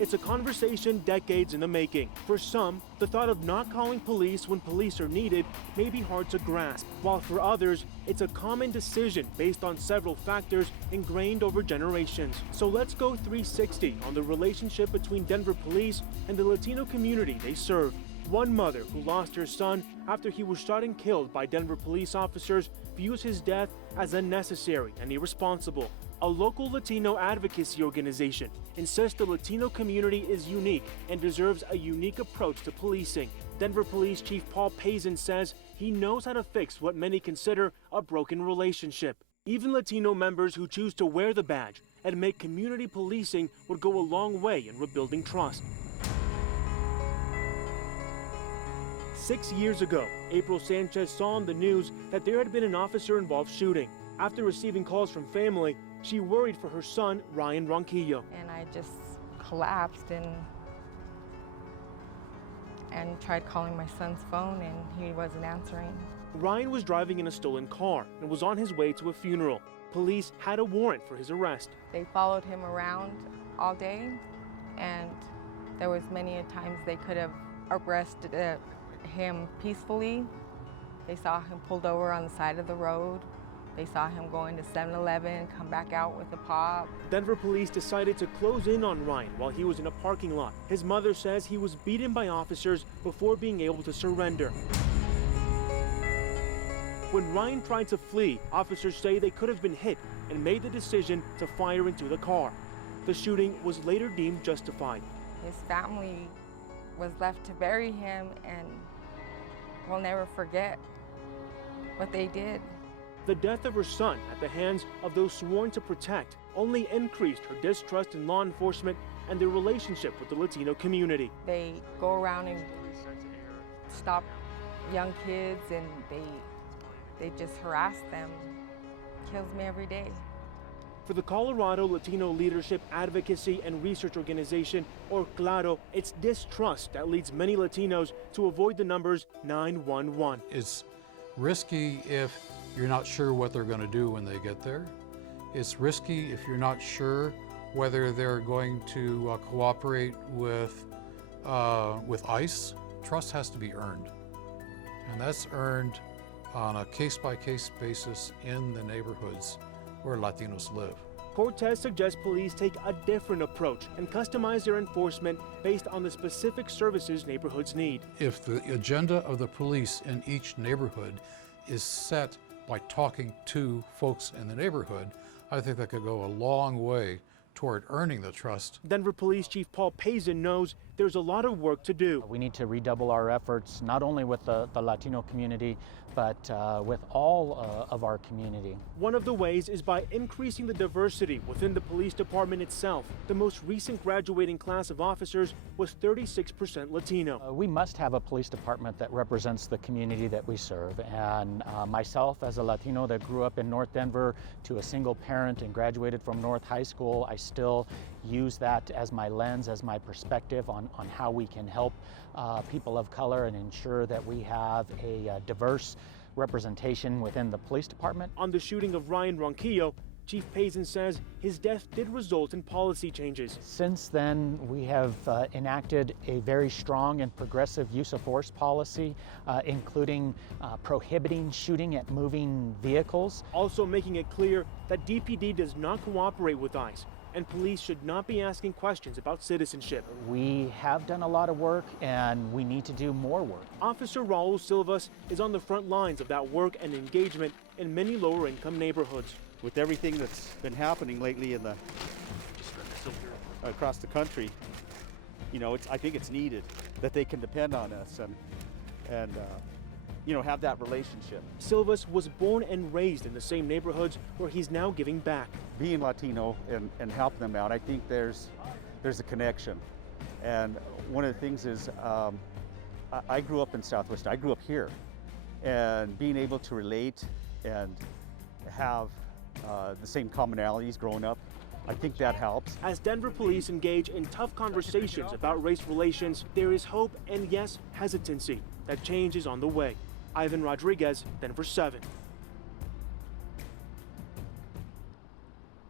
It's a conversation decades in the making. For some, the thought of not calling police when police are needed may be hard to grasp, while for others, it's a common decision based on several factors ingrained over generations. So let's go 360 on the relationship between Denver police and the Latino community they serve. One mother who lost her son after he was shot and killed by Denver police officers views his death as unnecessary and irresponsible. A local Latino advocacy organization insists the Latino community is unique and deserves a unique approach to policing. Denver Police Chief Paul Pazin says he knows how to fix what many consider a broken relationship. Even Latino members who choose to wear the badge admit community policing would go a long way in rebuilding trust. 6 years ago, April Sanchez saw on the news that there had been an officer-involved shooting. After receiving calls from family, she worried for her son, Ryan Ronquillo. And I just collapsed and tried calling my son's phone, and he wasn't answering. Ryan was driving in a stolen car and was on his way to a funeral. Police had a warrant for his arrest. They followed him around all day, and there was many a times they could have arrested him peacefully. They saw him pulled over on the side of the road. They saw him going to 7-Eleven, come back out with a pop. Denver police decided to close in on Ryan while he was in a parking lot. His mother says he was beaten by officers before being able to surrender. When Ryan tried to flee, officers say they could have been hit and made the decision to fire into the car. The shooting was later deemed justified. His family was left to bury him, and we'll never forget what they did. The death of her son at the hands of those sworn to protect only increased her distrust in law enforcement and their relationship with the Latino community. They go around and stop young kids, and they just harass them. Kills me every day. For the Colorado Latino Leadership Advocacy and Research Organization, or CLARO, it's distrust that leads many Latinos to avoid the numbers 911. It's risky if you're not sure what they're going to do when they get there. It's risky if you're not sure whether they're going to cooperate with ICE. Trust has to be earned, and that's earned on a case-by-case basis in the neighborhoods where Latinos live. Cortez suggests police take a different approach and customize their enforcement based on the specific services neighborhoods need. If the agenda of the police in each neighborhood is set by talking to folks in the neighborhood, I think that could go a long way toward earning the trust. Denver Police Chief Paul Pazin knows there's a lot of work to do. We need to redouble our efforts, not only with the Latino community, but with all of our community. One of the ways is by increasing the diversity within the police department itself. The most recent graduating class of officers was 36% Latino. We must have a police department that represents the community that we serve. And myself, as a Latino that grew up in North Denver to a single parent and graduated from North High School, I still use that as my lens, as my perspective on how we can help people of color and ensure that we have a diverse representation within the police department. On the shooting of Ryan Ronquillo, Chief Pazin says his death did result in policy changes. Since then, we have enacted a very strong and progressive use of force policy, including prohibiting shooting at moving vehicles. Also making it clear that DPD does not cooperate with ICE, and police should not be asking questions about citizenship. We have done a lot of work, and we need to do more work. Officer Raul Silvas is on the front lines of that work and engagement in many lower-income neighborhoods. With everything that's been happening lately in across the country, you know, I think it's needed that they can depend on us and you know, have that relationship. Silvas was born and raised in the same neighborhoods where he's now giving back. Being Latino and helping them out, I think there's a connection. And one of the things is, I grew up in Southwest. I grew up here, and being able to relate and have the same commonalities growing up, I think that helps. As Denver police engage in tough conversations about race relations, there is hope and, yes, hesitancy that change is on the way. Ivan Rodriguez, Denver 7.